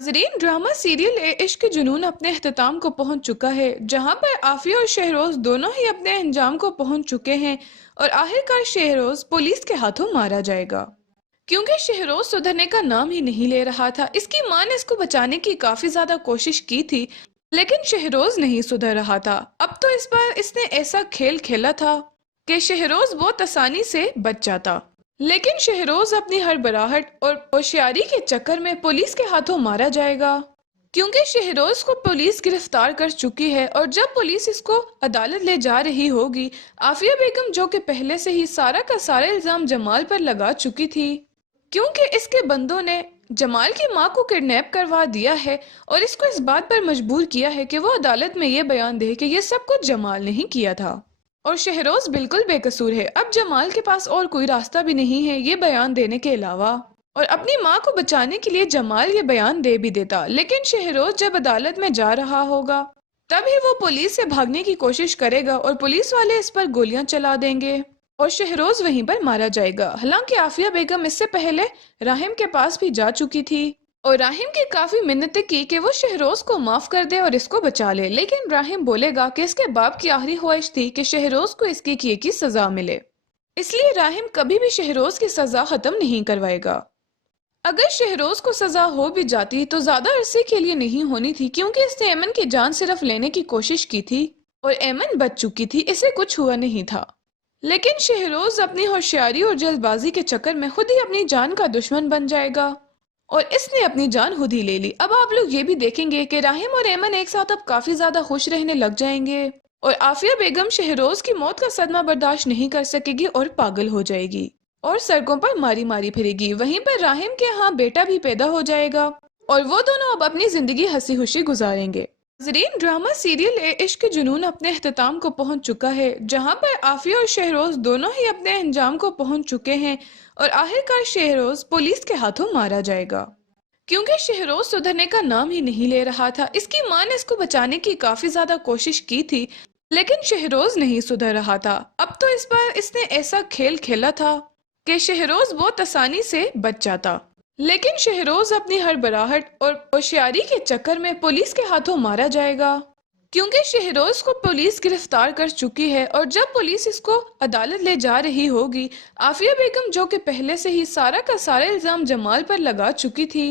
ناظرین، drama serial اے عشق جنون اپنے اختتام کو پہنچ چکا ہے، جہاں پر عافیہ اور شہروز دونوں ہی اپنے انجام کو پہنچ چکے ہیں اور آخرکار شہروز پولیس کے ہاتھوں مارا جائے گا کیونکہ شہروز سدھرنے کا نام ہی نہیں لے رہا تھا۔ اس کی ماں نے اس کو بچانے کی کافی زیادہ کوشش کی تھی، لیکن شہروز نہیں سدھر رہا تھا۔ اب تو اس بار اس نے ایسا کھیل کھیلا تھا کہ شہروز بہت آسانی سے بچ جاتا، لیکن شہروز اپنی ہڑبڑاہٹ اور ہوشیاری کے چکر میں پولیس کے ہاتھوں مارا جائے گا کیونکہ شہروز کو پولیس گرفتار کر چکی ہے، اور جب پولیس اس کو عدالت لے جا رہی ہوگی، عافیہ بیگم جو کہ پہلے سے ہی سارا کا سارا الزام جمال پر لگا چکی تھی کیونکہ اس کے بندوں نے جمال کی ماں کو کڈنیپ کروا دیا ہے اور اس کو اس بات پر مجبور کیا ہے کہ وہ عدالت میں یہ بیان دے کہ یہ سب کچھ جمال نہیں کیا تھا اور شہروز بالکل بے قصور ہے۔ اب جمال کے پاس اور کوئی راستہ بھی نہیں ہے یہ بیان دینے کے علاوہ، اور اپنی ماں کو بچانے کے لیے جمال یہ بیان دے بھی دیتا، لیکن شہروز جب عدالت میں جا رہا ہوگا تب ہی وہ پولیس سے بھاگنے کی کوشش کرے گا اور پولیس والے اس پر گولیاں چلا دیں گے اور شہروز وہیں پر مارا جائے گا۔ حالانکہ عافیہ بیگم اس سے پہلے راہم کے پاس بھی جا چکی تھی اور راہم کی کافی منتیں کی کہ وہ شہروز کو معاف کر دے اور اس کو بچا لے، لیکن راہم بولے گا کہ اس کے باپ کی آخری خواہش تھی کہ شہروز کو اس کے کیے کی سزا ملے، اس لیے راہم کبھی بھی شہروز کی سزا ختم نہیں کروائے گا۔ اگر شہروز کو سزا ہو بھی جاتی تو زیادہ عرصے کے لیے نہیں ہونی تھی، کیونکہ اس نے ایمن کی جان صرف لینے کی کوشش کی تھی اور ایمن بچ چکی تھی، اسے کچھ ہوا نہیں تھا۔ لیکن شہروز اپنی ہوشیاری اور جلد بازی کے چکر میں خود ہی اپنی جان کا دشمن بن جائے گا اور اس نے اپنی جان خود ہی لے لی۔ اب آپ لوگ یہ بھی دیکھیں گے کہ راہم اور ایمن ایک ساتھ اب کافی زیادہ خوش رہنے لگ جائیں گے اور عافیہ بیگم شہروز کی موت کا صدمہ برداشت نہیں کر سکے گی اور پاگل ہو جائے گی اور سڑکوں پر ماری ماری پھرے گی۔ وہیں پر راہم کے ہاں بیٹا بھی پیدا ہو جائے گا اور وہ دونوں اب اپنی زندگی ہنسی خوشی گزاریں گے۔ ناظرین، ڈرامہ سیریل اے عشق جنون اپنے اختتام کو پہنچ چکا ہے، جہاں پر عافیہ اور شہروز دونوں ہی اپنے انجام کو پہنچ چکے ہیں اور آخرکار شہروز پولیس کے ہاتھوں مارا جائے گا کیونکہ شہروز سدھرنے کا نام ہی نہیں لے رہا تھا۔ اس کی ماں نے اس کو بچانے کی کافی زیادہ کوشش کی تھی، لیکن شہروز نہیں سدھر رہا تھا۔ اب تو اس بار اس نے ایسا کھیل کھیلا تھا کہ شہروز بہت آسانی سے بچ جاتا، لیکن شہروز اپنی ہڑبڑاہٹ اور ہوشیاری کے چکر میں پولیس کے ہاتھوں مارا جائے گا کیونکہ شہروز کو پولیس گرفتار کر چکی ہے، اور جب پولیس اس کو عدالت لے جا رہی ہوگی، عافیہ بیگم جو کہ پہلے سے ہی سارا کا سارا الزام جمال پر لگا چکی تھی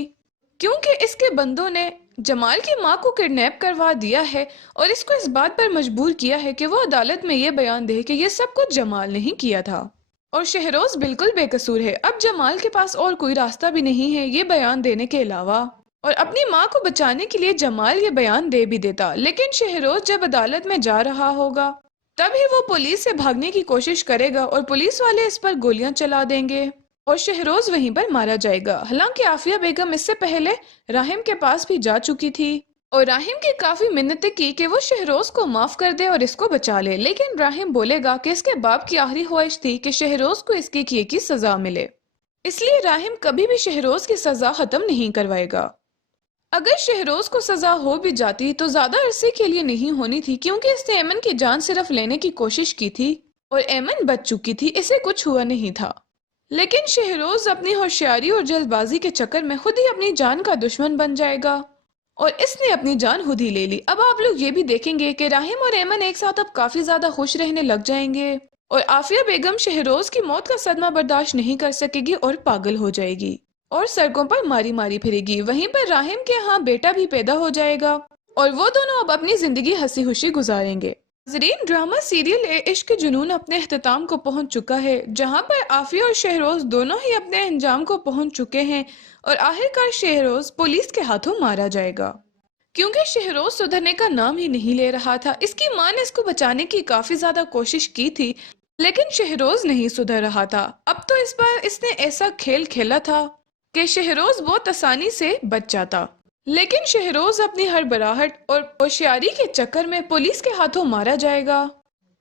کیونکہ اس کے بندوں نے جمال کی ماں کو کڈنیپ کروا دیا ہے اور اس کو اس بات پر مجبور کیا ہے کہ وہ عدالت میں یہ بیان دے کہ یہ سب کچھ جمال نہیں کیا تھا اور شہروز بالکل بے قصور ہے۔ اب جمال کے پاس اور کوئی راستہ بھی نہیں ہے یہ بیان دینے کے علاوہ، اور اپنی ماں کو بچانے کے لیے جمال یہ بیان دے بھی دیتا، لیکن شہروز جب عدالت میں جا رہا ہوگا تب ہی وہ پولیس سے بھاگنے کی کوشش کرے گا اور پولیس والے اس پر گولیاں چلا دیں گے اور شہروز وہیں پر مارا جائے گا۔ حالانکہ عافیہ بیگم اس سے پہلے راہم کے پاس بھی جا چکی تھی اور راہم کی کافی منتیں کی کہ وہ شہروز کو معاف کر دے اور اس کو بچا لے، لیکن راہم بولے گا کہ اس کے باپ کی آخری خواہش تھی کہ شہروز کو اس کے کیے کی سزا ملے، اس لیے راہم کبھی بھی شہروز کی سزا ختم نہیں کروائے گا۔ اگر شہروز کو سزا ہو بھی جاتی تو زیادہ عرصے کے لیے نہیں ہونی تھی، کیونکہ اس نے ایمن کی جان صرف لینے کی کوشش کی تھی اور ایمن بچ چکی تھی، اسے کچھ ہوا نہیں تھا۔ لیکن شہروز اپنی ہوشیاری اور جلد بازی کے چکر میں خود ہی اپنی جان کا دشمن بن جائے گا اور اس نے اپنی جان خود ہی لے لی۔ اب آپ لوگ یہ بھی دیکھیں گے کہ راہم اور ایمن ایک ساتھ اب کافی زیادہ خوش رہنے لگ جائیں گے اور عافیہ بیگم شہروز کی موت کا صدمہ برداشت نہیں کر سکے گی اور پاگل ہو جائے گی اور سڑکوں پر ماری ماری پھرے گی۔ وہیں پر راہم کے ہاں بیٹا بھی پیدا ہو جائے گا اور وہ دونوں اب اپنی زندگی ہنسی خوشی گزاریں گے۔ ناظرین، ڈرامہ سیریل اے عشق جنون اپنے اختتام کو پہنچ چکا ہے، جہاں پر عافیہ اور شہروز دونوں ہی اپنے انجام کو پہنچ چکے ہیں اور آخرکار شہروز پولیس کے ہاتھوں مارا جائے گا کیونکہ شہروز سدھرنے کا نام ہی نہیں لے رہا تھا۔ اس کی ماں نے اس کو بچانے کی کافی زیادہ کوشش کی تھی، لیکن شہروز نہیں سدھر رہا تھا۔ اب تو اس بار اس نے ایسا کھیل کھیلا تھا کہ شہروز بہت آسانی سے بچ جاتا، لیکن شہروز اپنی ہڑبڑاہٹ اور ہوشیاری کے چکر میں پولیس کے ہاتھوں مارا جائے گا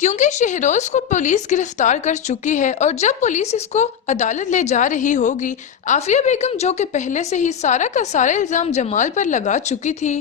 کیونکہ شہروز کو پولیس گرفتار کر چکی ہے، اور جب پولیس اس کو عدالت لے جا رہی ہوگی، عافیہ بیگم جو کہ پہلے سے ہی سارا کا سارا الزام جمال پر لگا چکی تھی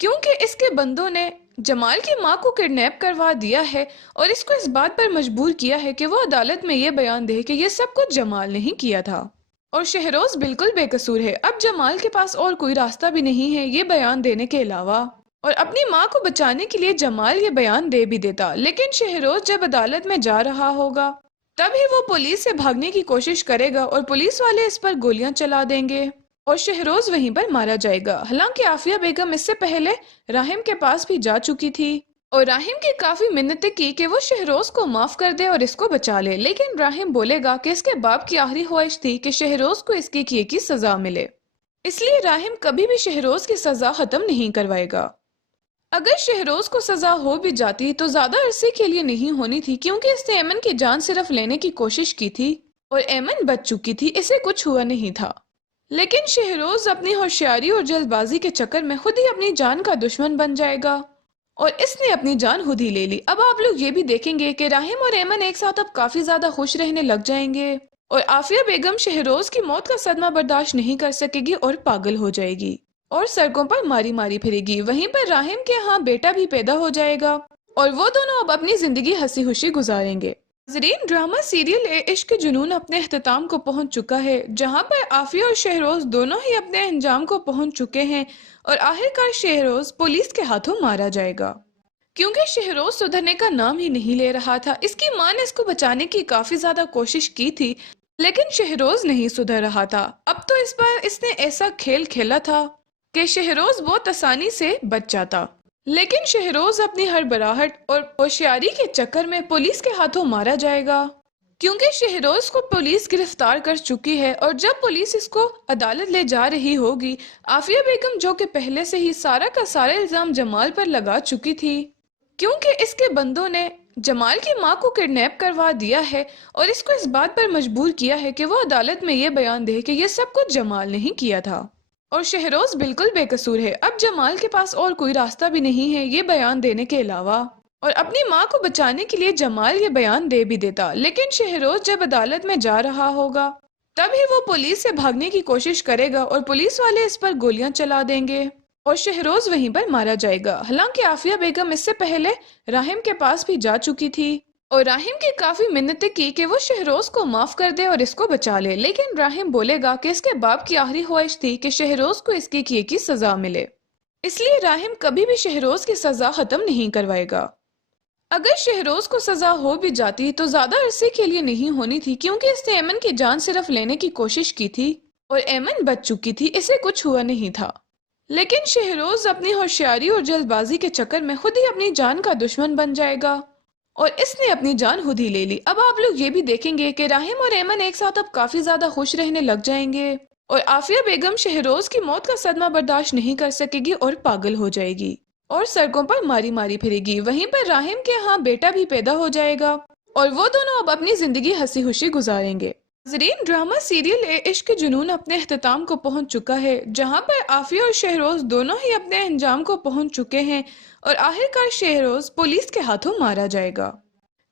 کیونکہ اس کے بندوں نے جمال کی ماں کو کڈنیپ کروا دیا ہے اور اس کو اس بات پر مجبور کیا ہے کہ وہ عدالت میں یہ بیان دے کہ یہ سب کچھ جمال نہیں کیا تھا۔ اور شہروز بالکل بے قصور ہے، اب جمال کے پاس اور کوئی راستہ بھی نہیں ہے یہ بیان دینے کے علاوہ، اور اپنی ماں کو بچانے کے لیے جمال یہ بیان دے بھی دیتا، لیکن شہروز جب عدالت میں جا رہا ہوگا تب ہی وہ پولیس سے بھاگنے کی کوشش کرے گا اور پولیس والے اس پر گولیاں چلا دیں گے اور شہروز وہیں پر مارا جائے گا۔ حالانکہ عافیہ بیگم اس سے پہلے راہم کے پاس بھی جا چکی تھی اور راہم کی کافی منتیں کی کہ وہ شہروز کو معاف کر دے اور اس کو بچا لے، لیکن راہم بولے گا کہ اس کے باپ کی آخری خواہش تھی کہ شہروز کو اس کے کیے کی سزا ملے، اس لیے راہم کبھی بھی شہروز کی سزا ختم نہیں کروائے گا۔ اگر شہروز کو سزا ہو بھی جاتی تو زیادہ عرصے کے لیے نہیں ہونی تھی، کیونکہ اس نے ایمن کی جان صرف لینے کی کوشش کی تھی اور ایمن بچ چکی تھی، اسے کچھ ہوا نہیں تھا۔ لیکن شہروز اپنی ہوشیاری اور جلد بازی کے چکر میں خود ہی اپنی جان کا دشمن بن جائے گا اور اس نے اپنی جان خود ہی لے لی۔ اب آپ لوگ یہ بھی دیکھیں گے کہ راہم اور ایمن ایک ساتھ اب کافی زیادہ خوش رہنے لگ جائیں گے اور عافیہ بیگم شہروز کی موت کا صدمہ برداشت نہیں کر سکے گی اور پاگل ہو جائے گی اور سڑکوں پر ماری ماری پھرے گی۔ وہیں پر راہم کے ہاں بیٹا بھی پیدا ہو جائے گا اور وہ دونوں اب اپنی زندگی ہنسی خوشی گزاریں گے۔ ناظرین، ڈرامہ سیریل عشق جنون اپنے اختتام کو پہنچ چکا ہے، جہاں پر عافیہ اور شہروز دونوں ہی اپنے انجام کو پہنچ چکے ہیں اور آخرکار شہروز پولیس کے ہاتھوں مارا جائے گا، کیونکہ شہروز سدھرنے کا نام ہی نہیں لے رہا تھا۔ اس کی ماں نے اس کو بچانے کی کافی زیادہ کوشش کی تھی، لیکن شہروز نہیں سدھر رہا تھا۔ اب تو اس بار اس نے ایسا کھیل کھیلا تھا کہ شہروز بہت آسانی سے بچ جاتا، لیکن شہروز اپنی ہڑبڑاہٹ اور ہوشیاری کے چکر میں پولیس کے ہاتھوں مارا جائے گا، کیونکہ شہروز کو پولیس گرفتار کر چکی ہے اور جب پولیس اس کو عدالت لے جا رہی ہوگی، عافیہ بیگم جو کہ پہلے سے ہی سارا کا سارا الزام جمال پر لگا چکی تھی، کیونکہ اس کے بندوں نے جمال کی ماں کو کڈنیپ کروا دیا ہے اور اس کو اس بات پر مجبور کیا ہے کہ وہ عدالت میں یہ بیان دے کہ یہ سب کچھ جمال نہیں کیا تھا، اور شہروز بالکل بے قصور ہے، اب جمال کے پاس اور کوئی راستہ بھی نہیں ہے یہ بیان دینے کے علاوہ، اور اپنی ماں کو بچانے کے لیے جمال یہ بیان دے بھی دیتا، لیکن شہروز جب عدالت میں جا رہا ہوگا تب ہی وہ پولیس سے بھاگنے کی کوشش کرے گا اور پولیس والے اس پر گولیاں چلا دیں گے اور شہروز وہیں پر مارا جائے گا۔ حالانکہ عافیہ بیگم اس سے پہلے راہم کے پاس بھی جا چکی تھی اور راہم کی کافی منتیں کی کہ وہ شہروز کو معاف کر دے اور اس کو بچا لے، لیکن راہم بولے گا کہ اس کے باپ کی آخری خواہش تھی کہ شہروز کو اس کے کیے کی سزا ملے، اس لیے راہم کبھی بھی شہروز کی سزا ختم نہیں کروائے گا۔ اگر شہروز کو سزا ہو بھی جاتی تو زیادہ عرصے کے لیے نہیں ہونی تھی، کیونکہ اس نے ایمن کی جان صرف لینے کی کوشش کی تھی اور ایمن بچ چکی تھی، اسے کچھ ہوا نہیں تھا۔ لیکن شہروز اپنی ہوشیاری اور جلد بازی کے چکر میں خود ہی اپنی جان کا دشمن بن جائے گا اور اس نے اپنی جان خود ہی لے لی۔ اب آپ لوگ یہ بھی دیکھیں گے کہ راہم اور ایمن ایک ساتھ اب کافی زیادہ خوش رہنے لگ جائیں گے اور عافیہ بیگم شہروز کی موت کا صدمہ برداشت نہیں کر سکے گی اور پاگل ہو جائے گی اور سڑکوں پر ماری ماری پھرے گی۔ وہیں پر راہم کے ہاں بیٹا بھی پیدا ہو جائے گا اور وہ دونوں اب اپنی زندگی ہنسی خوشی گزاریں گے۔ ناظرین، ڈرامہ سیریل عشق جنون اپنے اختتام کو پہنچ چکا ہے، جہاں پر عافیہ اور شہروز دونوں ہی اپنے انجام کو پہنچ چکے ہیں اور آخرکار شہروز پولیس کے ہاتھوں مارا جائے گا،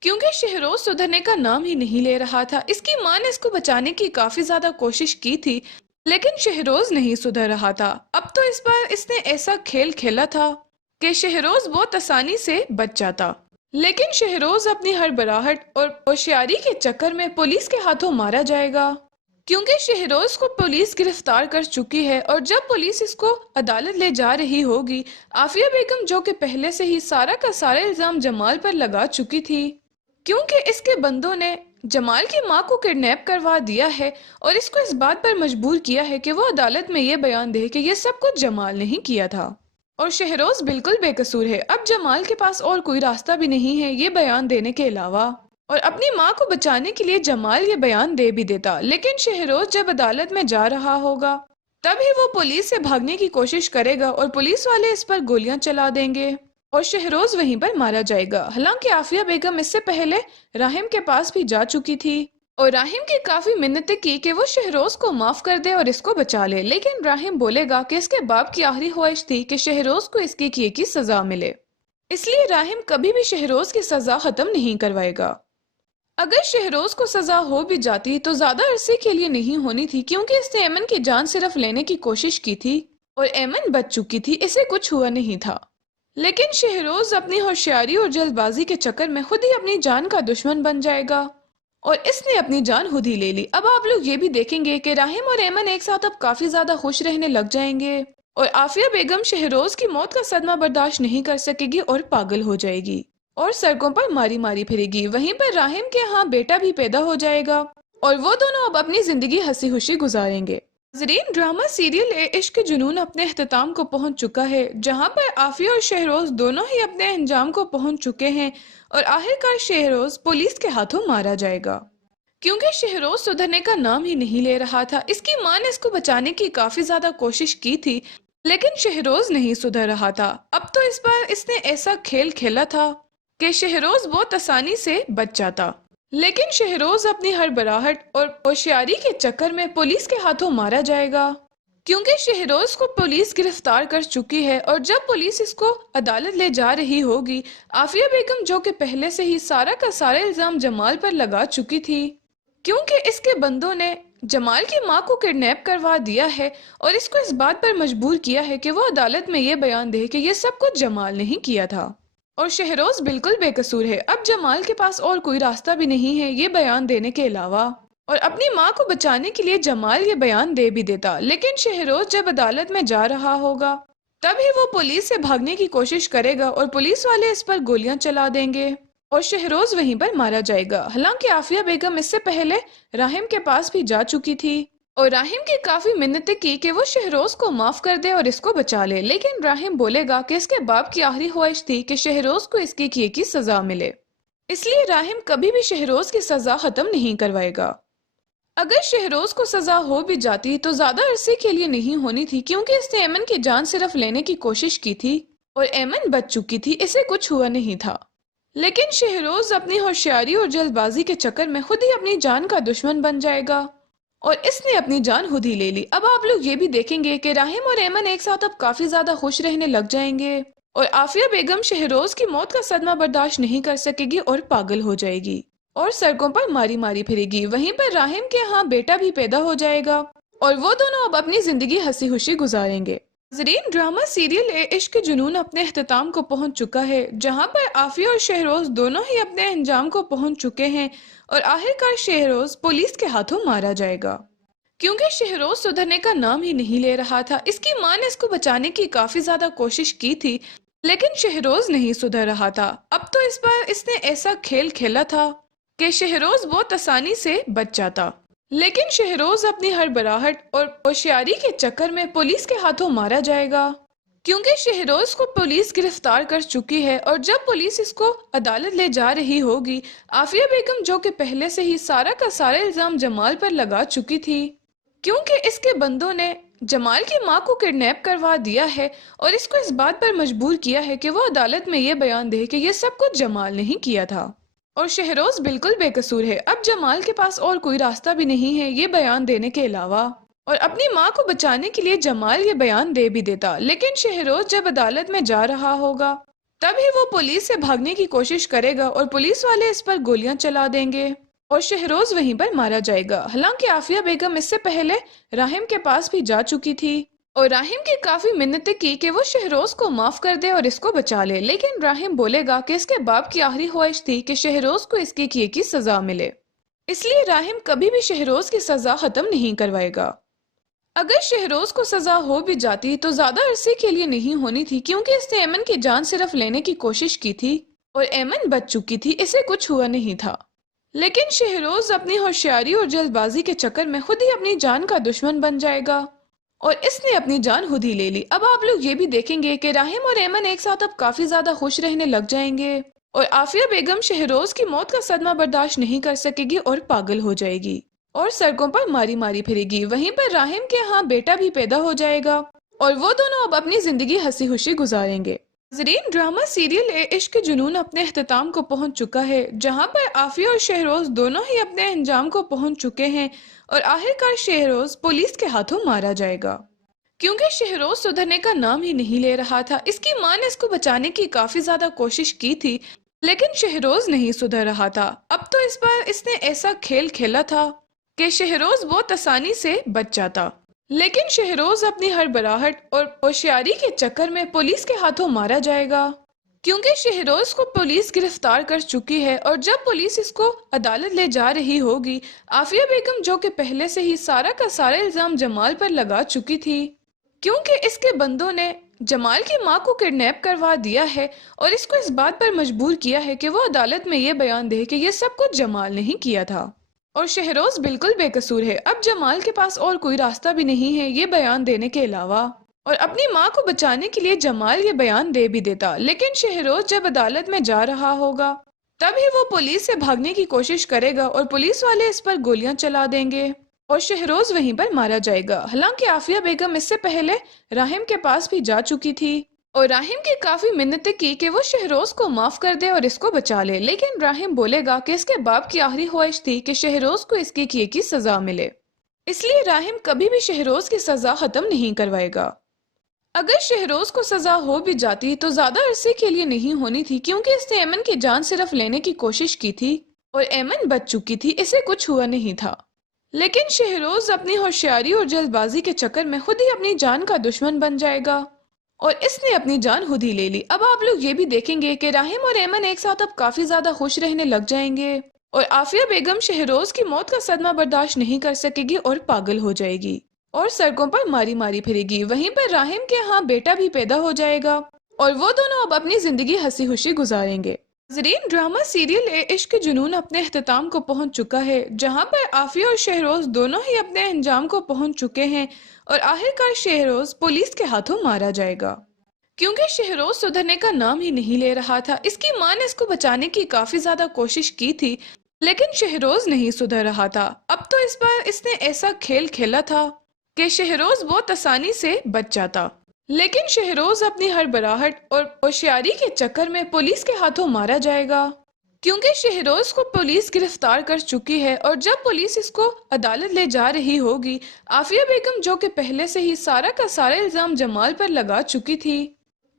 کیونکہ شہروز سدھرنے کا نام ہی نہیں لے رہا تھا۔ اس کی ماں نے اس کو بچانے کی کافی زیادہ کوشش کی تھی، لیکن شہروز نہیں سدھر رہا تھا۔ اب تو اس بار اس نے ایسا کھیل کھیلا تھا کہ شہروز بہت آسانی سے بچ جاتا، لیکن شہروز اپنی ہڑبڑاہٹ اور ہوشیاری کے چکر میں پولیس کے ہاتھوں مارا جائے گا، کیونکہ شہروز کو پولیس گرفتار کر چکی ہے اور جب پولیس اس کو عدالت لے جا رہی ہوگی، عافیہ بیگم جو کہ پہلے سے ہی سارا کا سارا الزام جمال پر لگا چکی تھی، کیونکہ اس کے بندوں نے جمال کی ماں کو کڈنیپ کروا دیا ہے اور اس کو اس بات پر مجبور کیا ہے کہ وہ عدالت میں یہ بیان دے کہ یہ سب کچھ جمال نہیں کیا تھا، اور شہروز بالکل بے قصور ہے، اب جمال کے پاس اور کوئی راستہ بھی نہیں ہے یہ بیان دینے کے علاوہ، اور اپنی ماں کو بچانے کے لیے جمال یہ بیان دے بھی دیتا، لیکن شہروز جب عدالت میں جا رہا ہوگا تب ہی وہ پولیس سے بھاگنے کی کوشش کرے گا اور پولیس والے اس پر گولیاں چلا دیں گے اور شہروز وہیں پر مارا جائے گا۔ حالانکہ عافیہ بیگم اس سے پہلے راہم کے پاس بھی جا چکی تھی اور راہم کی کافی منتیں کی کہ وہ شہروز کو معاف کر دے اور اس کو بچا لے، لیکن راہم بولے گا کہ اس کے باپ کی آخری خواہش تھی کہ شہروز کو اس کے کیے کی سزا ملے، اس لیے راہم کبھی بھی شہروز کی سزا ختم نہیں کروائے گا۔ اگر شہروز کو سزا ہو بھی جاتی تو زیادہ عرصے کے لیے نہیں ہونی تھی، کیونکہ اس نے ایمن کی جان صرف لینے کی کوشش کی تھی اور ایمن بچ چکی تھی، اسے کچھ ہوا نہیں تھا۔ لیکن شہروز اپنی ہوشیاری اور جلد بازی کے چکر میں خود ہی اپنی جان کا دشمن بن جائے گا اور اس نے اپنی جان خود ہی لے لی۔ اب آپ لوگ یہ بھی دیکھیں گے کہ راہم اور ایمن ایک ساتھ اب کافی زیادہ خوش رہنے لگ جائیں گے، اور عافیہ بیگم شہروز کی موت کا صدمہ برداشت نہیں کر سکے گی اور پاگل ہو جائے گی اور سڑکوں پر ماری ماری پھرے گی۔ وہیں پر راہم کے ہاں بیٹا بھی پیدا ہو جائے گا اور وہ دونوں اب اپنی زندگی ہنسی خوشی گزاریں گے۔ ناظرین، ڈرامہ سیریل عشق جنون اپنے اختتام کو پہنچ چکا ہے، جہاں پر عافیہ اور شہروز دونوں ہی اپنے انجام کو پہنچ چکے ہیں، اور آخرکار شہروز پولیس کے ہاتھوں مارا جائے گا کیونکہ شہروز سدھرنے کا نام ہی نہیں لے رہا تھا۔ اس کی ماں نے اس کو بچانے کی کافی زیادہ کوشش کی تھی، لیکن شہروز نہیں سدھر رہا تھا۔ اب تو اس بار اس نے ایسا کھیل کھیلا تھا کہ شہروز بہت آسانی سے بچ جاتا، لیکن شہروز اپنی ہڑبڑاہٹ اور ہوشیاری کے چکر میں پولیس کے ہاتھوں مارا جائے گا کیونکہ شہروز کو پولیس گرفتار کر چکی ہے، اور جب پولیس اس کو عدالت لے جا رہی ہوگی، عافیہ بیگم جو کہ پہلے سے ہی سارا کا سارا الزام جمال پر لگا چکی تھی کیونکہ اس کے بندوں نے جمال کی ماں کو کڈنیپ کروا دیا ہے اور اس کو اس بات پر مجبور کیا ہے کہ وہ عدالت میں یہ بیان دے کہ یہ سب کچھ جمال نہیں کیا تھا، اور شہروز بالکل بے قصور ہے۔ اب جمال کے پاس اور کوئی راستہ بھی نہیں ہے یہ بیان دینے کے علاوہ، اور اپنی ماں کو بچانے کے لیے جمال یہ بیان دے بھی دیتا، لیکن شہروز جب عدالت میں جا رہا ہوگا تب ہی وہ پولیس سے بھاگنے کی کوشش کرے گا اور پولیس والے اس پر گولیاں چلا دیں گے اور شہروز وہیں پر مارا جائے گا۔ حالانکہ عافیہ بیگم اس سے پہلے راہم کے پاس بھی جا چکی تھی اور راہم کی کافی منتیں کی کہ وہ شہروز کو معاف کر دے اور اس کو بچا لے، لیکن راہم بولے گا کہ اس کے باپ کی آخری خواہش تھی کہ شہروز کو اس کے کیے کی سزا ملے، اس لیے راہم کبھی بھی شہروز کی سزا ختم نہیں کروائے گا۔ اگر شہروز کو سزا ہو بھی جاتی تو زیادہ عرصے کے لیے نہیں ہونی تھی کیونکہ اس نے ایمن کی جان صرف لینے کی کوشش کی تھی اور ایمن بچ چکی تھی، اسے کچھ ہوا نہیں تھا، لیکن شہروز اپنی ہوشیاری اور جلد بازی کے چکر میں خود ہی اپنی جان کا دشمن بن جائے گا اور اس نے اپنی جان خود ہی لے لی۔ اب آپ لوگ یہ بھی دیکھیں گے کہ راہم اور ایمن ایک ساتھ اب کافی زیادہ خوش رہنے لگ جائیں گے اور عافیہ بیگم شہروز کی موت کا صدمہ برداشت نہیں کر سکے گی اور پاگل ہو جائے گی اور سڑکوں پر ماری ماری پھرے گی۔ وہیں پر راہم کے ہاں بیٹا بھی پیدا ہو جائے گا اور وہ دونوں اب اپنی زندگی ہنسی خوشی گزاریں گے۔ ناظرین، ڈرامہ سیریل عشق جنون اپنے اختتام کو پہنچ چکا ہے، جہاں پر عافیہ اور شہروز دونوں ہی اپنے انجام کو پہنچ چکے ہیں، اور آخرکار شہروز پولیس کے ہاتھوں مارا جائے گا کیونکہ شہروز سدھرنے کا نام ہی نہیں لے رہا تھا۔ اس کی ماں نے اس کو بچانے کی کافی زیادہ کوشش کی تھی، لیکن شہروز نہیں سدھر رہا تھا۔ اب تو اس بار اس نے ایسا کھیل کھیلا تھا کہ شہروز بہت آسانی سے بچ جاتا، لیکن شہروز اپنی ہڑبڑاہٹ اور ہوشیاری کے چکر میں پولیس کے ہاتھوں مارا جائے گا کیونکہ شہروز کو پولیس گرفتار کر چکی ہے، اور جب پولیس اس کو عدالت لے جا رہی ہوگی، عافیہ بیگم جو کہ پہلے سے ہی سارا کا سارا الزام جمال پر لگا چکی تھی کیونکہ اس کے بندوں نے جمال کی ماں کو کڈنیپ کروا دیا ہے اور اس کو اس بات پر مجبور کیا ہے کہ وہ عدالت میں یہ بیان دے کہ یہ سب کچھ جمال نہیں کیا تھا، اور شہروز بالکل بے قصور ہے۔ اب جمال کے پاس اور کوئی راستہ بھی نہیں ہے یہ بیان دینے کے علاوہ، اور اپنی ماں کو بچانے کے لیے جمال یہ بیان دے بھی دیتا، لیکن شہروز جب عدالت میں جا رہا ہوگا تب ہی وہ پولیس سے بھاگنے کی کوشش کرے گا اور پولیس والے اس پر گولیاں چلا دیں گے اور شہروز وہیں پر مارا جائے گا۔ حالانکہ عافیہ بیگم اس سے پہلے راہم کے پاس بھی جا چکی تھی اور راہم کی کافی منتیں کی کہ وہ شہروز کو معاف کر دے اور اس کو بچا لے، لیکن راہم بولے گا کہ اس کے باپ کی آخری خواہش تھی کہ شہروز کو اس کے کیے کی سزا ملے، اس لیے راہم کبھی بھی شہروز کی سزا ختم نہیں کروائے گا۔ اگر شہروز کو سزا ہو بھی جاتی تو زیادہ عرصے کے لیے نہیں ہونی تھی کیونکہ اس نے ایمن کی جان صرف لینے کی کوشش کی تھی اور ایمن بچ چکی تھی، اسے کچھ ہوا نہیں تھا، لیکن شہروز اپنی ہوشیاری اور جلد بازی کے چکر میں خود ہی اپنی جان کا دشمن بن جائے گا اور اس نے اپنی جان خود ہی لے لی۔ اب آپ لوگ یہ بھی دیکھیں گے کہ راہم اور ایمن ایک ساتھ اب کافی زیادہ خوش رہنے لگ جائیں گے اور عافیہ بیگم شہروز کی موت کا صدمہ برداشت نہیں کر سکے گی اور پاگل ہو جائے گی اور سڑکوں پر ماری ماری پھرے گی۔ وہیں پر راہم کے ہاں بیٹا بھی پیدا ہو جائے گا اور وہ دونوں اب اپنی زندگی ہنسی خوشی گزاریں گے۔ ناظرین، ڈرامہ سیریل عشق جنون اپنے اختتام کو پہنچ چکا ہے، جہاں پر عافیہ اور شہروز دونوں ہی اپنے انجام کو پہنچ چکے ہیں اور آخرکار شہروز پولیس کے ہاتھوں مارا جائے گا کیونکہ شہروز سدھرنے کا نام ہی نہیں لے رہا تھا۔ اس کی ماں نے اس کو بچانے کی کافی زیادہ کوشش کی تھی، لیکن شہروز نہیں سدھر رہا تھا۔ اب تو اس بار اس نے ایسا کھیل کھیلا تھا کہ شہروز بہت آسانی سے بچ جاتا، لیکن شہروز اپنی ہڑبڑاہٹ اور ہوشیاری کے چکر میں پولیس کے ہاتھوں مارا جائے گا کیونکہ شہروز کو پولیس گرفتار کر چکی ہے اور جب پولیس اس کو عدالت لے جا رہی ہوگی، عافیہ بیگم جو کہ پہلے سے ہی سارا کا سارا الزام جمال پر لگا چکی تھی، کیونکہ اس کے بندوں نے جمال کی ماں کو کڈنیپ کروا دیا ہے اور اس کو اس بات پر مجبور کیا ہے کہ وہ عدالت میں یہ بیان دے کہ یہ سب کچھ جمال نہیں کیا تھا اور شہروز بالکل بے قصور ہے۔ اب جمال کے پاس اور کوئی راستہ بھی نہیں ہے یہ بیان دینے کے علاوہ، اور اپنی ماں کو بچانے کے لیے جمال یہ بیان دے بھی دیتا، لیکن شہروز جب عدالت میں جا رہا ہوگا تب ہی وہ پولیس سے بھاگنے کی کوشش کرے گا اور پولیس والے اس پر گولیاں چلا دیں گے اور شہروز وہیں پر مارا جائے گا۔ حالانکہ عافیہ بیگم اس سے پہلے راہم کے پاس بھی جا چکی تھی اور راہم کی کافی منتیں کی کہ وہ شہروز کو معاف کر دے اور اس کو بچا لے، لیکن راہم بولے گا کہ اس کے باپ کی آخری خواہش تھی کہ شہروز کو اس کے کیے کی سزا ملے، اس لیے راہم کبھی بھی شہروز کی سزا ختم نہیں کروائے گا۔ اگر شہروز کو سزا ہو بھی جاتی تو زیادہ عرصے کے لیے نہیں ہونی تھی، کیونکہ اس نے ایمن کی جان صرف لینے کی کوشش کی تھی اور ایمن بچ چکی تھی، اسے کچھ ہوا نہیں تھا۔ لیکن شہروز اپنی ہوشیاری اور جلد بازی کے چکر میں خود ہی اپنی جان کا دشمن بن جائے گا اور اس نے اپنی جان خود ہی لے لی۔ اب آپ لوگ یہ بھی دیکھیں گے کہ راہم اور ایمن ایک ساتھ اب کافی زیادہ خوش رہنے لگ جائیں گے اور عافیہ بیگم شہروز کی موت کا صدمہ برداشت نہیں کر سکے گی اور پاگل ہو جائے گی اور سڑکوں پر ماری ماری پھرے گی۔ وہیں پر راہم کے ہاں بیٹا بھی پیدا ہو جائے گا اور وہ دونوں اب اپنی زندگی ہنسی خوشی گزاریں گے۔ ناظرین، ڈرامہ سیریل عشق کے جنون اپنے اختتام کو پہنچ چکا ہے، جہاں پر عافیہ اور شہروز دونوں ہی اپنے انجام کو پہنچ چکے ہیں اور آخرکار شہروز پولیس کے ہاتھوں مارا جائے گا، کیونکہ شہروز سدھرنے کا نام ہی نہیں لے رہا تھا۔ اس کی ماں نے اس کو بچانے کی کافی زیادہ کوشش کی تھی، لیکن شہروز نہیں سدھر رہا تھا۔ اب تو اس بار اس نے ایسا کھیل کھیلا تھا کہ شہروز بہت آسانی سے بچ جاتا، لیکن شہروز اپنی ہڑبڑاہٹ اور ہوشیاری کے چکر میں پولیس کے ہاتھوں مارا جائے گا، کیونکہ شہروز کو پولیس گرفتار کر چکی ہے اور جب پولیس اس کو عدالت لے جا رہی ہوگی، عافیہ بیگم جو کہ پہلے سے ہی سارا کا سارا الزام جمال پر لگا چکی تھی،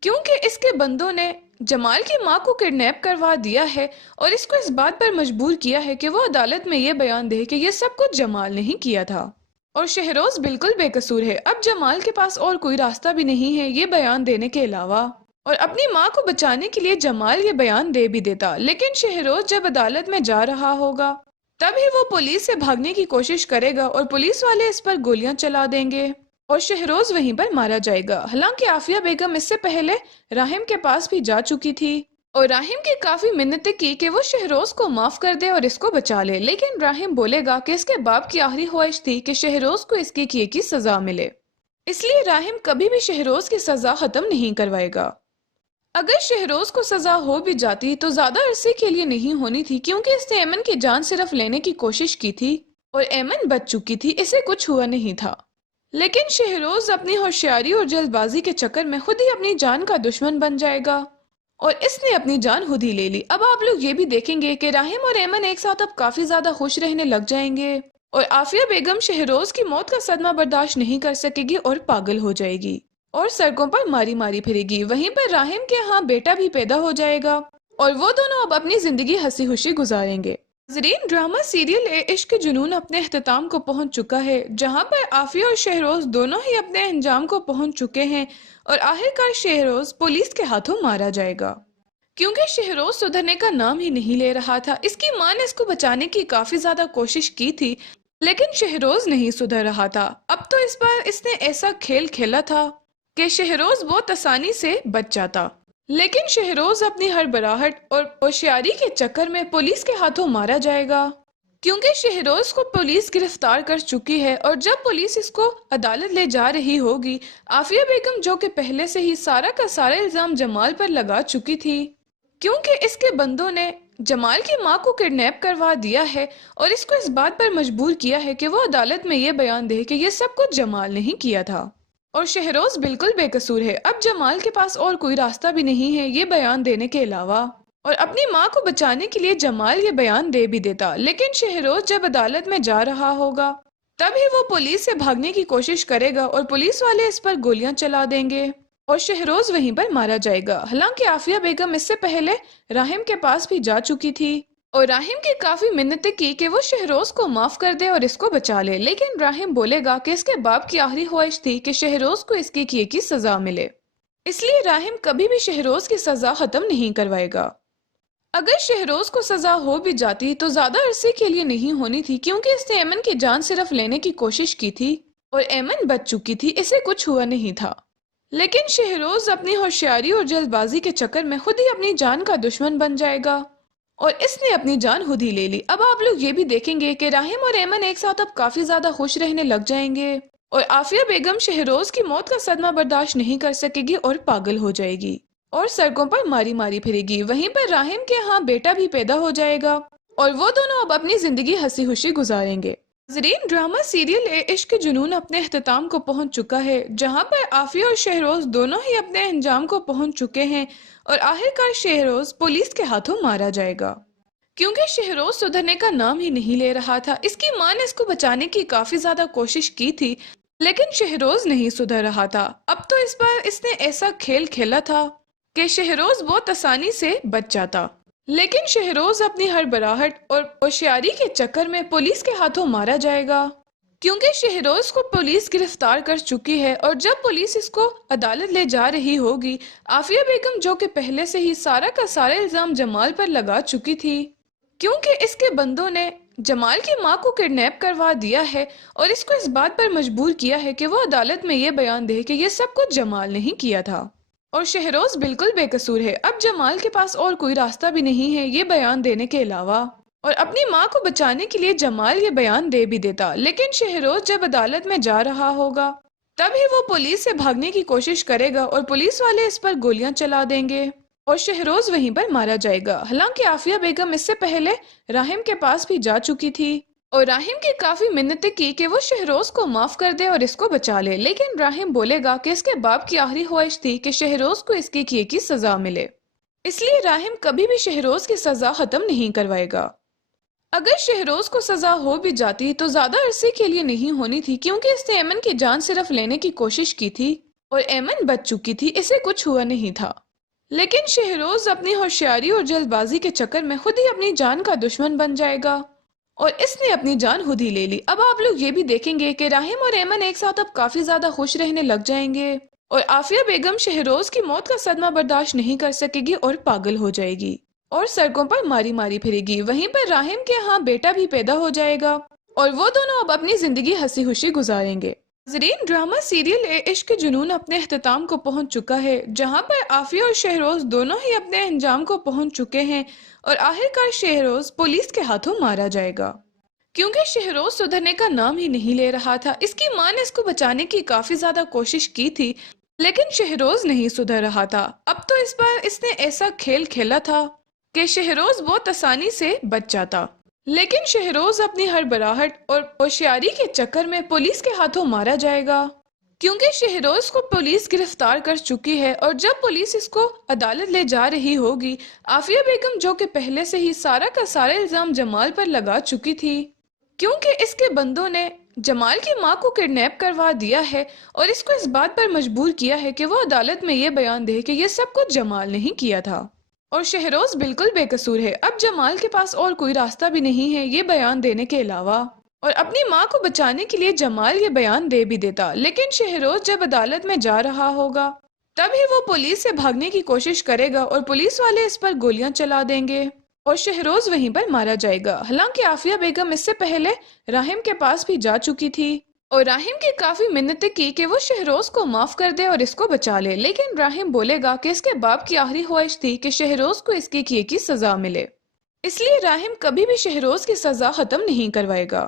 کیونکہ اس کے بندوں نے جمال کی ماں کو کڈنیپ کروا دیا ہے اور اس کو اس بات پر مجبور کیا ہے کہ وہ عدالت میں یہ بیان دے کہ یہ سب کچھ جمال نہیں کیا تھا اور شہروز بالکل بے قصور ہے۔ اب جمال کے پاس اور کوئی راستہ بھی نہیں ہے یہ بیان دینے کے علاوہ، اور اپنی ماں کو بچانے کے لیے جمال یہ بیان دے بھی دیتا، لیکن شہروز جب عدالت میں جا رہا ہوگا تب ہی وہ پولیس سے بھاگنے کی کوشش کرے گا اور پولیس والے اس پر گولیاں چلا دیں گے اور شہروز وہیں پر مارا جائے گا۔ حالانکہ عافیہ بیگم اس سے پہلے راہم کے پاس بھی جا چکی تھی اور راہم کی کافی منتیں کی کہ وہ شہروز کو معاف کر دے اور اس کو بچا لے، لیکن راہم بولے گا کہ اس کے باپ کی آخری خواہش تھی کہ شہروز کو اس کے کیے کی سزا ملے، اس لیے راہم کبھی بھی شہروز کی سزا ختم نہیں کروائے گا۔ اگر شہروز کو سزا ہو بھی جاتی تو زیادہ عرصے کے لیے نہیں ہونی تھی، کیونکہ اس نے ایمن کی جان صرف لینے کی کوشش کی تھی اور ایمن بچ چکی تھی، اسے کچھ ہوا نہیں تھا۔ لیکن شہروز اپنی ہوشیاری اور جلد بازی کے چکر میں خود ہی اپنی جان کا دشمن بن جائے گا اور اس نے اپنی جان خود ہی لے لی۔ اب آپ لوگ یہ بھی دیکھیں گے کہ راہم اور ایمن ایک ساتھ اب کافی زیادہ خوش رہنے لگ جائیں گے اور عافیہ بیگم شہروز کی موت کا صدمہ برداشت نہیں کر سکے گی اور پاگل ہو جائے گی اور سڑکوں پر ماری ماری پھرے گی۔ وہیں پر راہم کے ہاں بیٹا بھی پیدا ہو جائے گا اور وہ دونوں اب اپنی زندگی ہنسی خوشی گزاریں گے۔ ناظرین، ڈرامہ سیریل عشق کے جنون اپنے اختتام کو پہنچ چکا ہے، جہاں پر عافیہ اور شہروز دونوں ہی اپنے انجام کو پہنچ چکے ہیں اور آخرکار شہروز پولیس کے ہاتھوں مارا جائے گا، کیونکہ شہروز سدھرنے کا نام ہی نہیں لے رہا تھا۔ اس کی ماں نے اس کو بچانے کی کافی زیادہ کوشش کی تھی، لیکن شہروز نہیں سدھر رہا تھا۔ اب تو اس بار اس نے ایسا کھیل کھیلا تھا کہ شہروز بہت آسانی سے بچ جاتا، لیکن شہروز اپنی ہڑبڑاہٹ اور ہوشیاری کے چکر میں پولیس کے ہاتھوں مارا جائے گا، کیونکہ شہروز کو پولیس گرفتار کر چکی ہے اور جب پولیس اس کو عدالت لے جا رہی ہوگی، عافیہ بیگم جو کہ پہلے سے ہی سارا کا سارا الزام جمال پر لگا چکی تھی، کیونکہ اس کے بندوں نے جمال کی ماں کو کڈنیپ کروا دیا ہے اور اس کو اس بات پر مجبور کیا ہے کہ وہ عدالت میں یہ بیان دے کہ یہ سب کچھ جمال نہیں کیا تھا اور شہروز بالکل بے قصور ہے۔ اب جمال کے پاس اور کوئی راستہ بھی نہیں ہے یہ بیان دینے کے علاوہ، اور اپنی ماں کو بچانے کے لیے جمال یہ بیان دے بھی دیتا، لیکن شہروز جب عدالت میں جا رہا ہوگا تب ہی وہ پولیس سے بھاگنے کی کوشش کرے گا اور پولیس والے اس پر گولیاں چلا دیں گے اور شہروز وہیں پر مارا جائے گا۔ حالانکہ عافیہ بیگم اس سے پہلے راہم کے پاس بھی جا چکی تھی اور راہم کی کافی منتیں کی کہ وہ شہروز کو معاف کر دے اور اس کو بچا لے، لیکن راہم بولے گا کہ اس کے باپ کی آخری خواہش تھی کہ شہروز کو اس کے کیے کی سزا ملے، اس لیے راہم کبھی بھی شہروز کی سزا ختم نہیں کروائے گا۔ اگر شہروز کو سزا ہو بھی جاتی تو زیادہ عرصے کے لیے نہیں ہونی تھی، کیونکہ اس نے ایمن کی جان صرف لینے کی کوشش کی تھی اور ایمن بچ چکی تھی، اسے کچھ ہوا نہیں تھا۔ لیکن شہروز اپنی ہوشیاری اور جلد بازی کے چکر میں خود ہی اپنی جان کا دشمن بن جائے گا اور اس نے اپنی جان خود ہی لے لی۔ اب آپ لوگ یہ بھی دیکھیں گے کہ راہم اور ایمن ایک ساتھ اب کافی زیادہ خوش رہنے لگ جائیں گے اور عافیہ بیگم شہروز کی موت کا صدمہ برداشت نہیں کر سکے گی اور پاگل ہو جائے گی اور سڑکوں پر ماری ماری پھرے گی۔ وہیں پر راہم کے ہاں بیٹا بھی پیدا ہو جائے گا اور وہ دونوں اب اپنی زندگی ہنسی خوشی گزاریں گے۔ ناظرین، ڈرامہ سیریل عشق جنون اپنے اختتام کو پہنچ چکا ہے، جہاں پر عافیہ اور شہروز دونوں ہی اپنے انجام کو پہنچ چکے ہیں اور آخرکار شہروز پولیس کے ہاتھوں مارا جائے گا، کیونکہ شہروز سدھرنے کا نام ہی نہیں لے رہا تھا۔ اس کی ماں نے اس کو بچانے کی کافی زیادہ کوشش کی تھی، لیکن شہروز نہیں سدھر رہا تھا۔ اب تو اس بار اس نے ایسا کھیل کھیلا تھا کہ شہروز بہت آسانی سے بچ جاتا، لیکن شہروز اپنی ہر براہٹ اور ہوشیاری کے چکر میں پولیس کے ہاتھوں مارا جائے گا، کیونکہ شہروز کو پولیس گرفتار کر چکی ہے اور جب پولیس اس کو عدالت لے جا رہی ہوگی، عافیہ بیگم جو کہ پہلے سے ہی سارا کا سارا الزام جمال پر لگا چکی تھی، کیونکہ اس کے بندوں نے جمال کی ماں کو کڈنیپ کروا دیا ہے اور اس کو اس بات پر مجبور کیا ہے کہ وہ عدالت میں یہ بیان دے کہ یہ سب کچھ جمال نہیں کیا تھا اور شہروز بالکل بے قصور ہے۔ اب جمال کے پاس اور کوئی راستہ بھی نہیں ہے یہ بیان دینے کے علاوہ، اور اپنی ماں کو بچانے کے لیے جمال یہ بیان دے بھی دیتا، لیکن شہروز جب عدالت میں جا رہا ہوگا تب ہی وہ پولیس سے بھاگنے کی کوشش کرے گا اور پولیس والے اس پر گولیاں چلا دیں گے اور شہروز وہیں پر مارا جائے گا۔ حالانکہ عافیہ بیگم اس سے پہلے راہم کے پاس بھی جا چکی تھی اور راہم کی کافی منتیں کی کہ وہ شہروز کو معاف کر دے اور اس کو بچا لے، لیکن راہم بولے گا کہ اس کے باپ کی آخری خواہش تھی کہ شہروز کو اس کے کیے کی سزا ملے، اس لیے راہم کبھی بھی شہروز کی سزا ختم نہیں کروائے گا۔ اگر شہروز کو سزا ہو بھی جاتی تو زیادہ عرصے کے لیے نہیں ہونی تھی، کیونکہ اس نے ایمن کی جان صرف لینے کی کوشش کی تھی اور ایمن بچ چکی تھی، اسے کچھ ہوا نہیں تھا۔ لیکن شہروز اپنی ہوشیاری اور جلد بازی کے چکر میں خود ہی اپنی جان کا دشمن بن جائے گا اور اس نے اپنی جان خود ہی لے لی۔ اب آپ لوگ یہ بھی دیکھیں گے کہ راہم اور ایمن ایک ساتھ اب کافی زیادہ خوش رہنے لگ جائیں گے اور عافیہ بیگم شہروز کی موت کا صدمہ برداشت نہیں کر سکے گی اور پاگل ہو جائے گی اور سڑکوں پر ماری ماری پھرے گی۔ وہیں پر راہم کے ہاں بیٹا بھی پیدا ہو جائے گا اور وہ دونوں اب اپنی زندگی ہنسی خوشی گزاریں گے۔ ناظرین، ڈرامہ سیریل عشق جنون اپنے اختتام کو پہنچ چکا ہے، جہاں پر عافیہ اور شہروز دونوں ہی اپنے انجام کو پہنچ چکے ہیں اور آخرکار شہروز پولیس کے ہاتھوں مارا جائے گا، کیونکہ شہروز سدھرنے کا نام ہی نہیں لے رہا تھا۔ اس کی ماں نے اس کو بچانے کی کافی زیادہ کوشش کی تھی، لیکن شہروز نہیں سدھر رہا تھا۔ اب تو اس بار اس نے ایسا کھیل کھیلا تھا کہ شہروز بہت آسانی سے بچ جاتا، لیکن شہروز اپنی ہر براہٹ اور ہوشیاری کے چکر میں پولیس کے ہاتھوں مارا جائے گا، کیونکہ شہروز کو پولیس گرفتار کر چکی ہے اور جب پولیس اس کو عدالت لے جا رہی ہوگی، عافیہ بیگم جو کہ پہلے سے ہی سارا کا سارا الزام جمال پر لگا چکی تھی، کیونکہ اس کے بندوں نے جمال کی ماں کو کڈنیپ کروا دیا ہے اور اس کو اس بات پر مجبور کیا ہے کہ وہ عدالت میں یہ بیان دے کہ یہ سب کچھ جمال نہیں کیا تھا اور شہروز بالکل بے قصور ہے۔ اب جمال کے پاس اور کوئی راستہ بھی نہیں ہے یہ بیان دینے کے علاوہ، اور اپنی ماں کو بچانے کے لیے جمال یہ بیان دے بھی دیتا، لیکن شہروز جب عدالت میں جا رہا ہوگا تب ہی وہ پولیس سے بھاگنے کی کوشش کرے گا اور پولیس والے اس پر گولیاں چلا دیں گے اور شہروز وہیں پر مارا جائے گا۔ حالانکہ عافیہ بیگم اس سے پہلے راہم کے پاس بھی جا چکی تھی اور راہم کی کافی منتیں کی کہ وہ شہروز کو معاف کر دے اور اس کو بچا لے، لیکن راہم بولے گا کہ اس کے باپ کی آخری خواہش تھی کہ شہروز کو اس کے کیے کی سزا ملے، اس لیے راہم کبھی بھی شہروز کی سزا ختم نہیں کروائے گا۔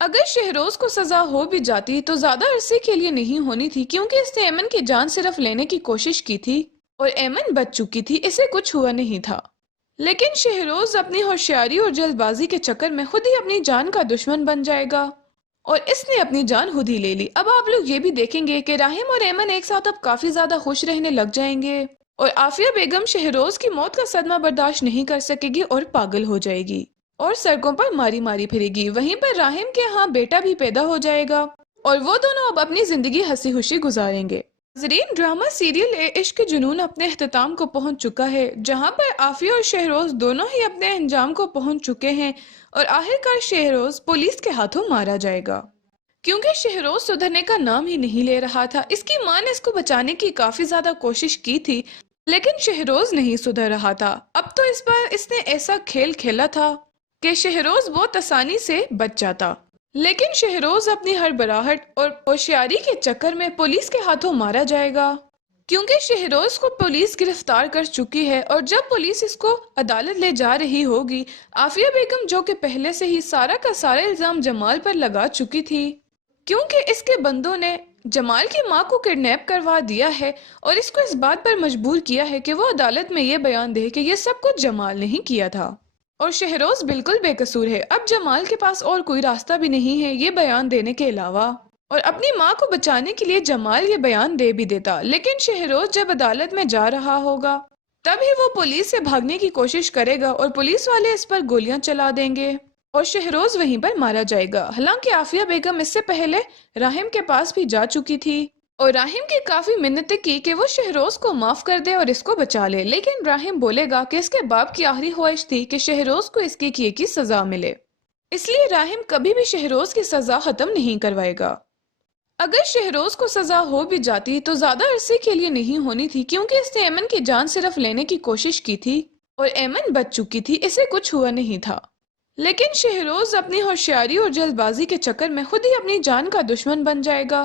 اگر شہروز کو سزا ہو بھی جاتی تو زیادہ عرصے کے لیے نہیں ہونی تھی، کیونکہ اس نے ایمن کی جان صرف لینے کی کوشش کی تھی اور ایمن بچ چکی تھی، اسے کچھ ہوا نہیں تھا۔ لیکن شہروز اپنی ہوشیاری اور جلد بازی کے چکر میں خود ہی اپنی جان کا دشمن بن جائے گا اور اس نے اپنی جان خود ہی لے لی۔ اب آپ لوگ یہ بھی دیکھیں گے کہ راہم اور ایمن ایک ساتھ اب کافی زیادہ خوش رہنے لگ جائیں گے اور عافیہ بیگم شہروز کی موت کا صدمہ برداشت نہیں کر سکے گی اور پاگل ہو جائے گی اور سڑکوں پر ماری ماری پھرے گی۔ وہیں پر راہم کے ہاں بیٹا بھی پیدا ہو جائے گا اور وہ دونوں اب اپنی زندگی ہنسی خوشی گزاریں گے۔ ناظرین، ڈرامہ سیریل عشق جنون اپنے اختتام کو پہنچ چکا ہے، جہاں پر عافیہ اور شہروز دونوں ہی اپنے انجام کو پہنچ چکے ہیں اور آخرکار شہروز پولیس کے ہاتھوں مارا جائے گا، کیونکہ شہروز سدھرنے کا نام ہی نہیں لے رہا تھا۔ اس کی ماں نے اس کو بچانے کی کافی زیادہ کوشش کی تھی، لیکن شہروز نہیں سدھر رہا تھا۔ اب تو اس بار اس نے ایسا کھیل کھیلا تھا کہ شہروز بہت آسانی سے بچ جاتا، لیکن شہروز اپنی ہڑبڑاہٹ اور ہوشیاری کے چکر میں پولیس کے ہاتھوں مارا جائے گا، کیونکہ شہروز کو پولیس گرفتار کر چکی ہے۔ اور جب پولیس اس کو عدالت لے جا رہی ہوگی، عافیہ بیگم جو کہ پہلے سے ہی سارا کا سارا الزام جمال پر لگا چکی تھی، کیونکہ اس کے بندوں نے جمال کی ماں کو کڈنیپ کروا دیا ہے اور اس کو اس بات پر مجبور کیا ہے کہ وہ عدالت میں یہ بیان دے کہ یہ سب کچھ جمال نہیں کیا تھا اور شہروز بالکل بے قصور ہے۔ اب جمال کے پاس اور کوئی راستہ بھی نہیں ہے یہ بیان دینے کے علاوہ، اور اپنی ماں کو بچانے کے لیے جمال یہ بیان دے بھی دیتا، لیکن شہروز جب عدالت میں جا رہا ہوگا تب ہی وہ پولیس سے بھاگنے کی کوشش کرے گا اور پولیس والے اس پر گولیاں چلا دیں گے اور شہروز وہیں پر مارا جائے گا۔ حالانکہ عافیہ بیگم اس سے پہلے راہم کے پاس بھی جا چکی تھی اور راہم کی کافی منتیں کی کہ وہ شہروز کو معاف کر دے اور اس کو بچا لے، لیکن راہم بولے گا کہ اس کے باپ کی آخری خواہش تھی کہ شہروز کو اس کے کیے کی سزا ملے، اس لیے راہم کبھی بھی شہروز کی سزا ختم نہیں کروائے گا۔ اگر شہروز کو سزا ہو بھی جاتی تو زیادہ عرصے کے لیے نہیں ہونی تھی، کیونکہ اس نے ایمن کی جان صرف لینے کی کوشش کی تھی اور ایمن بچ چکی تھی، اسے کچھ ہوا نہیں تھا۔ لیکن شہروز اپنی ہوشیاری اور جلد بازی کے چکر میں خود ہی اپنی جان کا دشمن بن جائے گا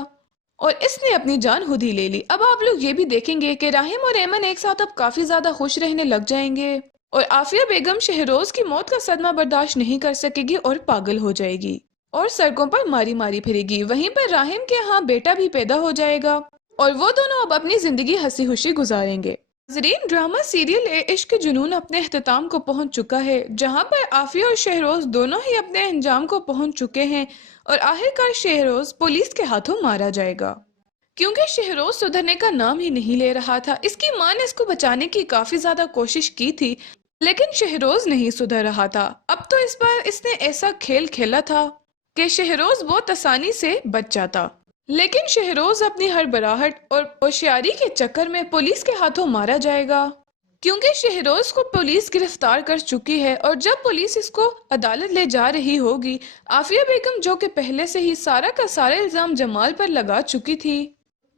اور اس نے اپنی جان خود ہی لے لی۔ اب آپ لوگ یہ بھی دیکھیں گے کہ راہم اور ایمن ایک ساتھ اب کافی زیادہ خوش رہنے لگ جائیں گے اور عافیہ بیگم شہروز کی موت کا صدمہ برداشت نہیں کر سکے گی اور پاگل ہو جائے گی اور سڑکوں پر ماری ماری پھرے گی۔ وہیں پر راہم کے ہاں بیٹا بھی پیدا ہو جائے گا اور وہ دونوں اب اپنی زندگی ہنسی خوشی گزاریں گے۔ ناظرین، ڈرامہ سیریل عشق جنون اپنے اختتام کو پہنچ چکا ہے، جہاں پر عافیہ اور شہروز دونوں ہی اپنے انجام کو پہنچ چکے ہیں اور آخرکار شہروز پولیس کے ہاتھوں مارا جائے گا، کیونکہ شہروز سدھرنے کا نام ہی نہیں لے رہا تھا۔ اس کی ماں نے اس کو بچانے کی کافی زیادہ کوشش کی تھی، لیکن شہروز نہیں سدھر رہا تھا۔ اب تو اس بار اس نے ایسا کھیل کھیلا تھا کہ شہروز بہت آسانی سے بچ جاتا، لیکن شہروز اپنی ہڑبڑاہٹ اور ہوشیاری کے چکر میں پولیس کے ہاتھوں مارا جائے گا، کیونکہ شہروز کو پولیس گرفتار کر چکی ہے۔ اور جب پولیس اس کو عدالت لے جا رہی ہوگی، عافیہ بیگم جو کہ پہلے سے ہی سارا کا سارا الزام جمال پر لگا چکی تھی،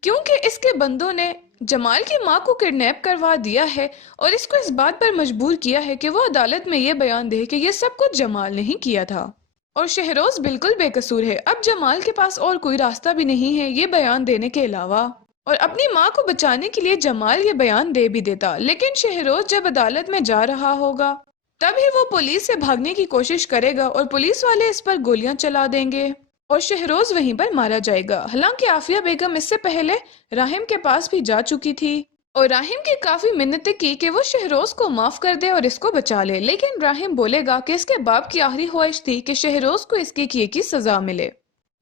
کیونکہ اس کے بندوں نے جمال کی ماں کو کڈنیپ کروا دیا ہے اور اس کو اس بات پر مجبور کیا ہے کہ وہ عدالت میں یہ بیان دے کہ یہ سب کچھ جمال نہیں کیا تھا اور شہروز بالکل بے قصور ہے۔ اب جمال کے پاس اور کوئی راستہ بھی نہیں ہے یہ بیان دینے کے علاوہ، اور اپنی ماں کو بچانے کے لیے جمال یہ بیان دے بھی دیتا، لیکن شہروز جب عدالت میں جا رہا ہوگا تب ہی وہ پولیس سے بھاگنے کی کوشش کرے گا اور پولیس والے اس پر گولیاں چلا دیں گے اور شہروز وہیں پر مارا جائے گا۔ حالانکہ عافیہ بیگم اس سے پہلے راہم کے پاس بھی جا چکی تھی اور راہم کی کافی منتیں کی کہ وہ شہروز کو معاف کر دے اور اس کو بچا لے، لیکن راہم بولے گا کہ اس کے باپ کی آخری خواہش تھی کہ شہروز کو اس کے کیے کی سزا ملے،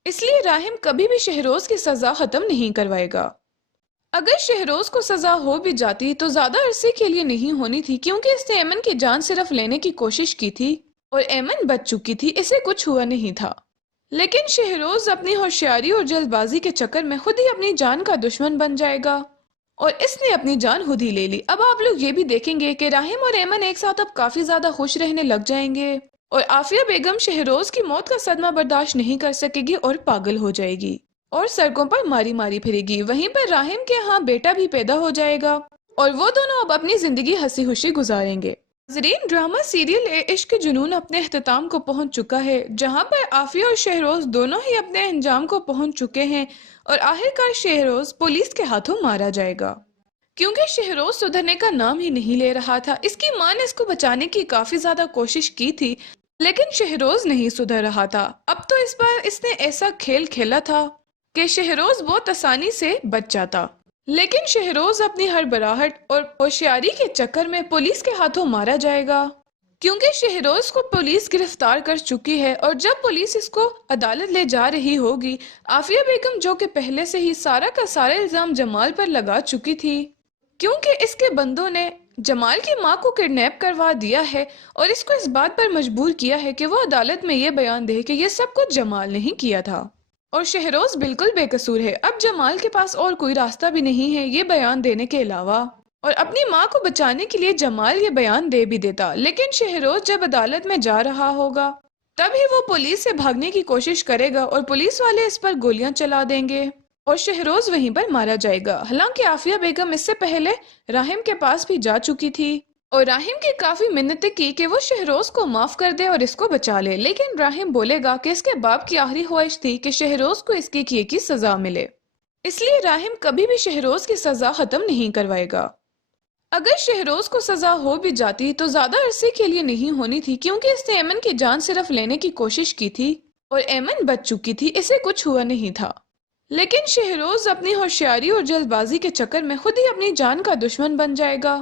اس لیے راہم کبھی بھی شہروز کی سزا ختم نہیں کروائے گا۔ اگر شہروز کو سزا ہو بھی جاتی تو زیادہ عرصے کے لیے نہیں ہونی تھی، کیونکہ اس نے ایمن کی جان صرف لینے کی کوشش کی تھی اور ایمن بچ چکی تھی، اسے کچھ ہوا نہیں تھا۔ لیکن شہروز اپنی ہوشیاری اور جلد بازی کے چکر میں خود ہی اپنی جان کا دشمن بن جائے گا اور اس نے اپنی جان خود ہی لے لی۔ اب آپ لوگ یہ بھی دیکھیں گے کہ راہم اور ایمن ایک ساتھ اب کافی زیادہ خوش رہنے لگ جائیں گے اور عافیہ بیگم شہروز کی موت کا صدمہ برداشت نہیں کر سکے گی اور پاگل ہو جائے گی اور سڑکوں پر ماری ماری پھرے گی۔ وہیں پر راہم کے ہاں بیٹا بھی پیدا ہو جائے گا اور وہ دونوں اب اپنی زندگی ہنسی خوشی گزاریں گے۔ ناظرین، ڈرامہ سیریل عشق جنون اپنے اختتام کو پہنچ چکا ہے، جہاں پر عافیہ اور شہروز دونوں ہی اپنے انجام کو پہنچ چکے ہیں اور آخرکار شہروز پولیس کے ہاتھوں مارا جائے گا، کیونکہ شہروز سدھرنے کا نام ہی نہیں لے رہا تھا۔ اس کی ماں نے اس کو بچانے کی کافی زیادہ کوشش کی تھی، لیکن شہروز نہیں سدھر رہا تھا۔ اب تو اس بار اس نے ایسا کھیل کھیلا تھا کہ شہروز بہت آسانی سے بچ جاتا، لیکن شہروز اپنی ہڑبڑاہٹ اور ہوشیاری کے چکر میں پولیس کے ہاتھوں مارا جائے گا، کیونکہ شہروز کو پولیس گرفتار کر چکی ہے۔ اور جب پولیس اس کو عدالت لے جا رہی ہوگی، عافیہ بیگم جو کہ پہلے سے ہی سارا کا سارا الزام جمال پر لگا چکی تھی، کیونکہ اس کے بندوں نے جمال کی ماں کو کڈنیپ کروا دیا ہے اور اس کو اس بات پر مجبور کیا ہے کہ وہ عدالت میں یہ بیان دے کہ یہ سب کچھ جمال نہیں کیا تھا اور شہروز بالکل بے قصور ہے۔ اب جمال کے پاس اور کوئی راستہ بھی نہیں ہے یہ بیان دینے کے علاوہ، اور اپنی ماں کو بچانے کے لیے جمال یہ بیان دے بھی دیتا، لیکن شہروز جب عدالت میں جا رہا ہوگا تب ہی وہ پولیس سے بھاگنے کی کوشش کرے گا اور پولیس والے اس پر گولیاں چلا دیں گے اور شہروز وہیں پر مارا جائے گا۔ حالانکہ عافیہ بیگم اس سے پہلے راہم کے پاس بھی جا چکی تھی اور راہم کی کافی منتیں کی کہ وہ شہروز کو معاف کر دے اور اس کو بچا لے، لیکن راہم بولے گا کہ اس کے باپ کی آخری خواہش تھی کہ شہروز کو اس کے کیے کی سزا ملے، اس لیے راہم کبھی بھی شہروز کی سزا ختم نہیں کروائے گا۔ اگر شہروز کو سزا ہو بھی جاتی تو زیادہ عرصے کے لیے نہیں ہونی تھی، کیونکہ اس نے ایمن کی جان صرف لینے کی کوشش کی تھی اور ایمن بچ چکی تھی، اسے کچھ ہوا نہیں تھا۔ لیکن شہروز اپنی ہوشیاری اور جلد بازی کے چکر میں خود ہی اپنی جان کا دشمن بن جائے گا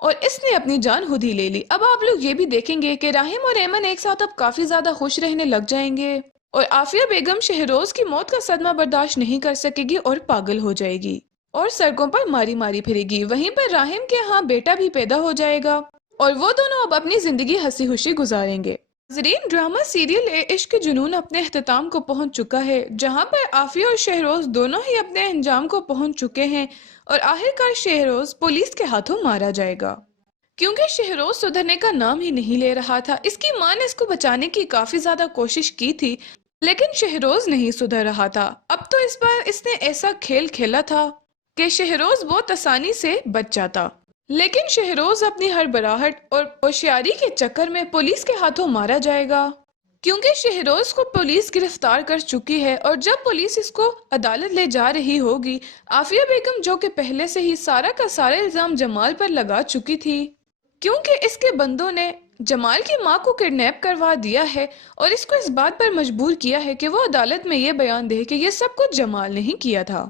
اور اس نے اپنی جان خود ہی لے لی۔ اب آپ لوگ یہ بھی دیکھیں گے کہ راہم اور ایمن ایک ساتھ اب کافی زیادہ خوش رہنے لگ جائیں گے اور عافیہ بیگم شہروز کی موت کا صدمہ برداشت نہیں کر سکے گی اور پاگل ہو جائے گی اور سڑکوں پر ماری ماری پھرے گی۔ وہیں پر راہم کے ہاں بیٹا بھی پیدا ہو جائے گا اور وہ دونوں اب اپنی زندگی ہنسی خوشی گزاریں گے۔ ناظرین، ڈرامہ سیریل عشق کے جنون اپنے اختتام کو پہنچ چکا ہے، جہاں پر عافیہ اور شہروز دونوں ہی اپنے انجام کو پہنچ چکے ہیں اور آخرکار شہروز پولیس کے ہاتھوں مارا جائے گا، کیونکہ شہروز سدھرنے کا نام ہی نہیں لے رہا تھا۔ اس کی ماں نے اس کو بچانے کی کافی زیادہ کوشش کی تھی، لیکن شہروز نہیں سدھر رہا تھا۔ اب تو اس بار اس نے ایسا کھیل کھیلا تھا کہ شہروز بہت آسانی سے بچ جاتا، لیکن شہروز اپنی ہڑبڑاہٹ اور ہوشیاری کے چکر میں پولیس کے ہاتھوں مارا جائے گا، کیونکہ شہروز کو پولیس گرفتار کر چکی ہے اور جب پولیس اس کو عدالت لے جا رہی ہوگی، عافیہ بیگم جو کہ پہلے سے ہی سارا کا سارا الزام جمال پر لگا چکی تھی، کیونکہ اس کے بندوں نے جمال کی ماں کو کڈنیپ کروا دیا ہے اور اس کو اس بات پر مجبور کیا ہے کہ وہ عدالت میں یہ بیان دے کہ یہ سب کچھ جمال نہیں کیا تھا۔